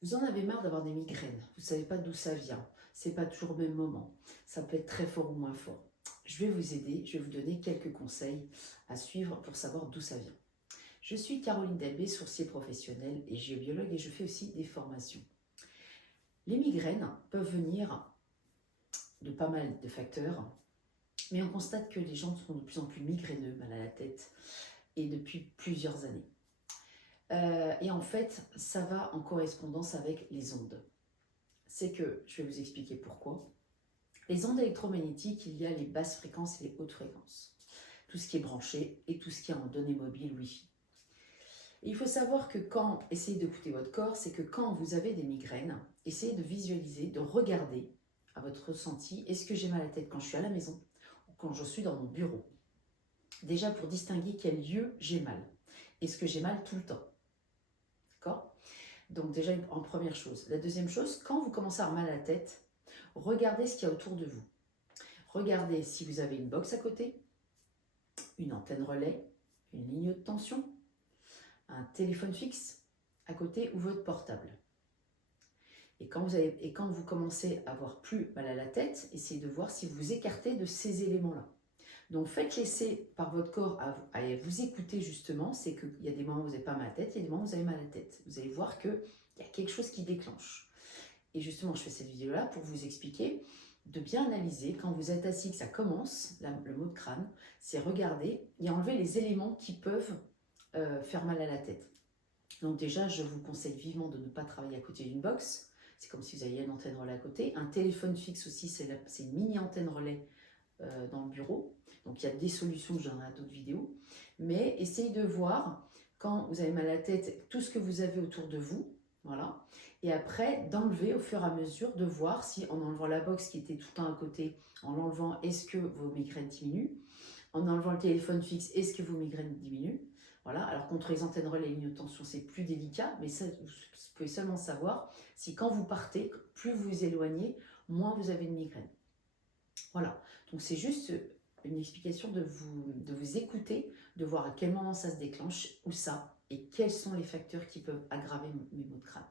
Vous en avez marre d'avoir des migraines, vous ne savez pas d'où ça vient, c'est pas toujours au même moment, ça peut être très fort ou moins fort. Je vais vous aider, je vais vous donner quelques conseils à suivre pour savoir d'où ça vient. Je suis Caroline Delbé, sourcier professionnel et géobiologue et je fais aussi des formations. Les migraines peuvent venir de pas mal de facteurs, mais on constate que les gens sont de plus en plus migraineux, mal à la tête, et depuis plusieurs années. Et en fait, ça va en correspondance avec les ondes. C'est que, je vais vous expliquer pourquoi. Les ondes électromagnétiques, il y a les basses fréquences et les hautes fréquences. Tout ce qui est branché et tout ce qui est en données mobiles Wi-Fi. Et il faut savoir que quand, essayez d'écouter votre corps, c'est que quand vous avez des migraines, essayez de visualiser, de regarder à votre ressenti, est-ce que j'ai mal à la tête quand je suis à la maison ou quand je suis dans mon bureau. Déjà pour distinguer quel lieu j'ai mal. Est-ce que j'ai mal tout le temps? D'accord? Donc déjà en première chose. La deuxième chose, quand vous commencez à avoir mal à la tête, regardez ce qu'il y a autour de vous. Regardez si vous avez une box à côté, une antenne relais, une ligne de tension, un téléphone fixe à côté ou votre portable. Et quand vous commencez à avoir plus mal à la tête, essayez de voir si vous vous écartez de ces éléments-là. Donc faites laisser par votre corps à vous écouter justement, c'est qu'il y a des moments où vous n'avez pas mal à la tête, il y a des moments où vous avez mal à la tête. Vous allez voir qu'il y a quelque chose qui déclenche. Et justement, je fais cette vidéo-là pour vous expliquer de bien analyser quand vous êtes assis, que ça commence, le mot de crâne, c'est regarder et enlever les éléments qui peuvent faire mal à la tête. Donc déjà, je vous conseille vivement de ne pas travailler à côté d'une box. C'est comme si vous aviez une antenne relais à côté. Un téléphone fixe aussi, c'est une mini antenne relais dans le bureau. Donc il y a des solutions, j'en ai d'autres vidéos. Mais essayez de voir quand vous avez mal à la tête, tout ce que vous avez autour de vous. Voilà. Et après, d'enlever au fur et à mesure, de voir si en enlevant la box qui était tout le temps à côté, en l'enlevant, est-ce que vos migraines diminuent? En enlevant le téléphone fixe, est-ce que vos migraines diminuent? Voilà. Alors contre les antennes relais et les lignes de tension, c'est plus délicat, mais ça, vous pouvez seulement savoir si quand vous partez, plus vous vous éloignez, moins vous avez de migraines. Voilà. Donc c'est juste une explication de vous écouter, de voir à quel moment ça se déclenche, où ça, et quels sont les facteurs qui peuvent aggraver mes maux de crâne.